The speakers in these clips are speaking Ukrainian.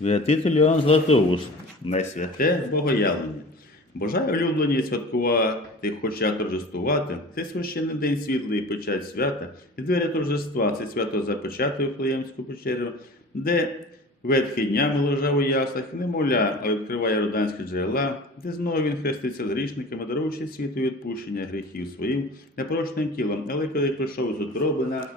Святитель Іоанн Златоуст, найсвяте Богоявлення. Бажаю улюблені святкувати, хоча торжествувати. Це священний день світлий печать свята, і двері торжества, це свято запечатує Флеємську печеру, де ветхий днями лежав у яслах, немовля, а відкриває роданські джерела, де знову він хреститься з грішниками, даруючи світу відпущення гріхів своїм непорочним тілом. Але коли прийшов з утроби на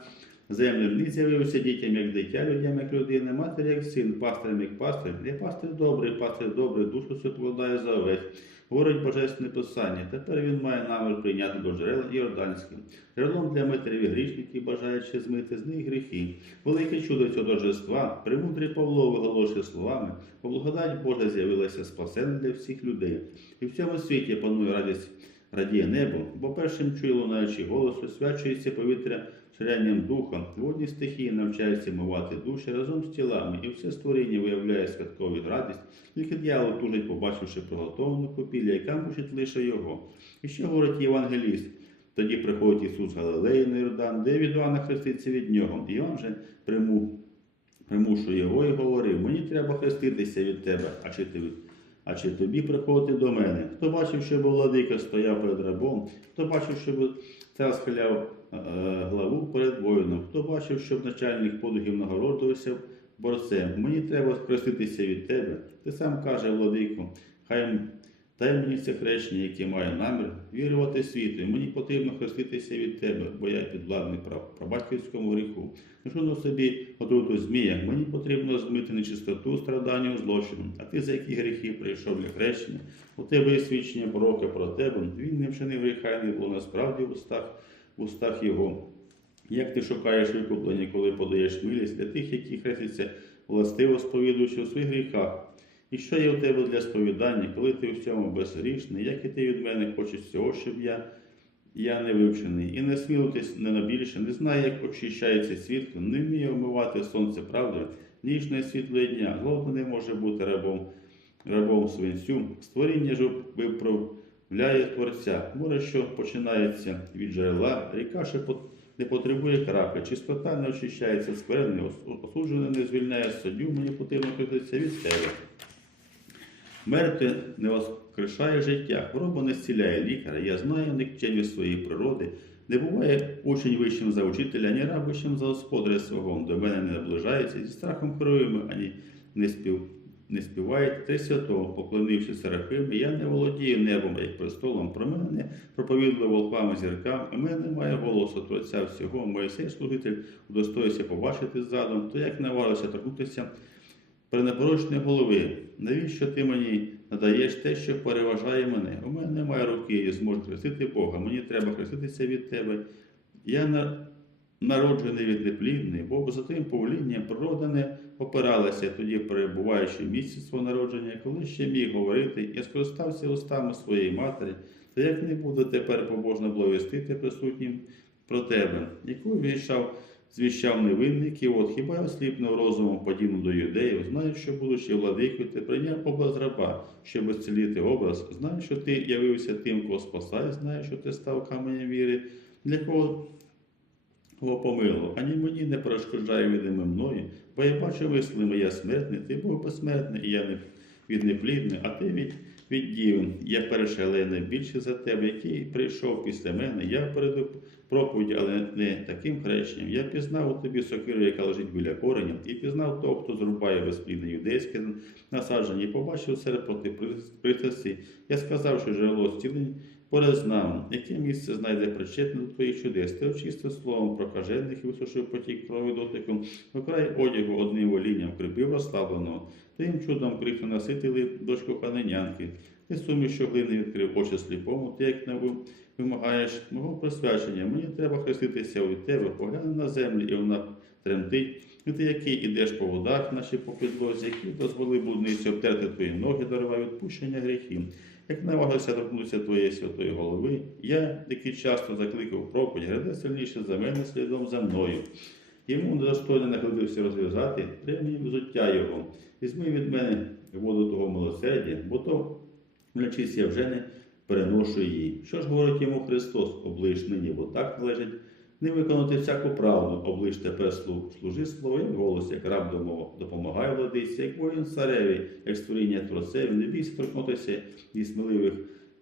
землю, з'явився дітям як дитя, людям як людина, матері як син, пастирем як пастир. Я пастир добрий, пастир добрий, душу вкладає за овець. Говорить Божественне Писання. Тепер він має намір прийняти до джерел Йорданських. Джерелом для митерів і грішників, бажаючи змити з них гріхи. Велике чудо цього торжества, премудрий Павло виголошує словами, бо благодать Божа з'явилася спасена для всіх людей. І в цьому світі панує радість, радіє небо, бо першим чує лунаючий голос, освячується повітря ширянням духа, водні стихії навчаються мивати душі разом з тілами, і все створіння виявляє святкові радість, тільки дьявол тужить, побачивши приготовану купілля, яка мучить лише його. І що говорить євангеліст? Тоді приходить Ісус Галилеї на Йордан, де від Івана хреститься від нього. І Іоанн же приму, примушує його і говорив: мені треба хреститися від тебе, а чи ти а чи тобі приходити до мене? Хто бачив, щоб владика стояв перед рабом, хто бачив, щоб цар схиляв е, главу перед воїном, хто бачив, щоб начальник подугів нагороджувався борцем. Мені треба спроститися від тебе. Ти сам каже, владико, хай дай мені це хрещення, яке має намір вірувати світу. Мені потрібно хреститися від тебе, бо я підвладний прав по батьківському гріху. Ношу на собі отруту змія, мені потрібно змити нечистоту, страдання, злочину. А ти за які гріхи прийшов для хрещення? У тебе є свідчення пророка про тебе. Він не вчинив гріха, не було насправді в устах, в устах його. Як ти шукаєш викуплення, коли подаєш милість для тих, які хрестяться властиво сповідуючи у своїх гріхах? І що є у тебе для сповідання, коли ти у всьому безгрішний, як і ти від мене хочеш цього, щоб я, я не вивчений, і не смілитись не на більше, не знаю, як очищається світло, не вміє омивати сонце правдою, ніжне світло дня, злоба не може бути рабом, рабом свинцю, створіння ж виправляє Творця, море, що починається від джерела, ріка ще не потребує крапи, чистота не очищається скверни, осуджене не звільняє суддю, мені потрібно критися від тебе. Мертве не воскрешає життя, хвороба не зціляє лікаря. Я знаю нікчемні своєї природи. Не буває учень вищим за учителя, ані раб вищим за господаря свого. До мене не наближається, зі страхом керуємо, ані не спів. Не співають три святого, поклонивши серафим, я не володію небом, як престолом. Про мене не проповідли волками зіркам, у мене немає голосу Творця всього. Моїсей, служитель, удостоївся побачити задом, то як наварився торкнутися при голови. Навіщо ти мені надаєш те, що переважає мене? У мене немає руки і зможу хрестити Бога. Мені треба хреститися від тебе. Я народжений від неплідний, бо за тим повелінням природа не опиралася, тоді перебуваючи в місці свого народження, коли ще міг говорити, я скористався устами своєї матері, то як не буду тепер побожно благовістити присутнім про тебе, яку війшав звіщав невинник, і от хіба я осліпнув розумом подібно до юдеїв, знаю, що будучи владикою, ти прийняв образ раба, щоб зцілити образ, знаю, що ти явився тим, кого спасає, знаю, що ти став каменем віри, для кого помилував, ані мені не перешкоджає відоме мною, бо я бачу вислими, я смертний, ти був безсмертний, і я не від неплідний, а ти від, від. Я перший, але найбільший за тебе, який прийшов після мене. Я переду проповідь, але не таким хрещенням. Я пізнав у тобі сокиру, яка лежить біля кореня, і пізнав того, хто зрубає безплідне юдейське насадження, і побачив серед проти притаси. Я сказав, що джерело зцілень поряд з нами, яке місце знайде причетне до твоїх чудес, ти очистив словом прокажених і висушив потік крові дотиком, окрай одягу одним волінням кріпив розставленого, тим чудом крик не наситили дочку ханенянки. Ти суміш, глини відкрив очі сліпому, ти як не ви- вимагаєш мого присвячення. Мені треба хреститися від тебе, погляни на землю, і вона тремтить. І ти, який ідеш по водах, наші по підлозі, які дозволи блудниці обтерти твої ноги, дарувай відпущення гріхів. Як навагався торкнутися твоєї святої голови, я, який часто закликав проповідь, граде сильніше за мене слідом за мною. Йому недостойно нахилився розв'язати древні взуття його, візьми від мене воду того милосердя, бо то млячись я вже не переношу її. Що ж говорить йому Христос, облиш нині, бо так належить не виконати всяку правду, облиш тепер слуг, служи словом голос, як раб домов, допомагай владиці, як воїн цареві, як створіння творцеві, не бійся торкнутися і сміливих.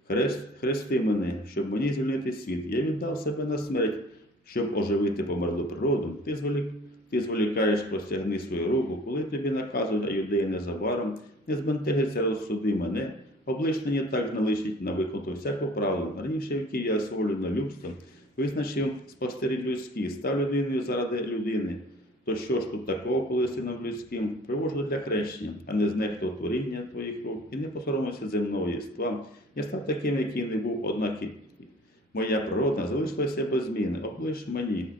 Хрест, хрести мене, щоб мені звільнити світ. Я віддав себе на смерть, щоб оживити померлу природу. Ти зволік, ти зволікаєш, простягни свою руку, коли тобі наказують, а юдеї незабаром, не збентегися, розсуди мене. Облич мені так налишить на виконати всяку правду. Раніше віків я свого люднолюбством визначив спостеріг людський, став людиною заради людини. То що ж тут такого, коли сином людським привожу для хрещення, а не знехтував творіння твоїх рук, і не посоромився земного єства. Я став таким, який не був, однак моя природа залишилася без зміни. Облиш мені.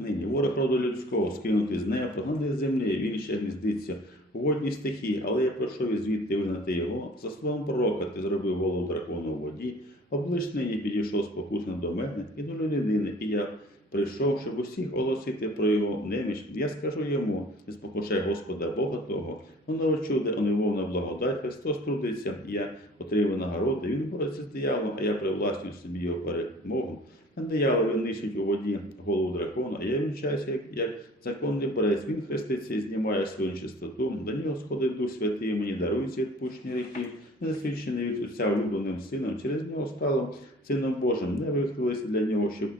Нині ворог роду людського, скинутий з неба, з землі, він ще гніздиться у водній стихії, але я пройшов і звідти вигнати його. За словом пророка ти зробив голову дракону в воді, облиш нині підійшов спокусно до мене і до людини, і я прийшов, щоб усіх оголосити про його неміч. Я скажу йому, не спокушай Господа Бога того, воно чуде, оневовна благодать, Христос трудиться, я отримав нагороди, він бореться з дияволом, а я привласнюю собі його перемогу. Диявол він нищить у воді голову дракона, а я вінчаюся, як, як законний борець. Він хреститься і знімає свою чистоту. До нього сходить Дух Святий, мені дарується відпущення ріків, не засвідчений від Отця улюбленим сином. Через нього стало сином Божим. Не вихилися для нього, щоб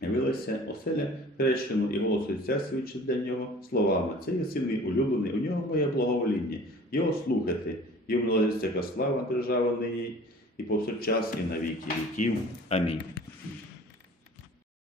явилася оселя хрещену і голос Отця свідчить для нього словами. Це є син мій улюблений, у нього моє благовоління. Його слухати. Йому належить всяка слава держава нині і повсякчас, і на віки віків. Амінь.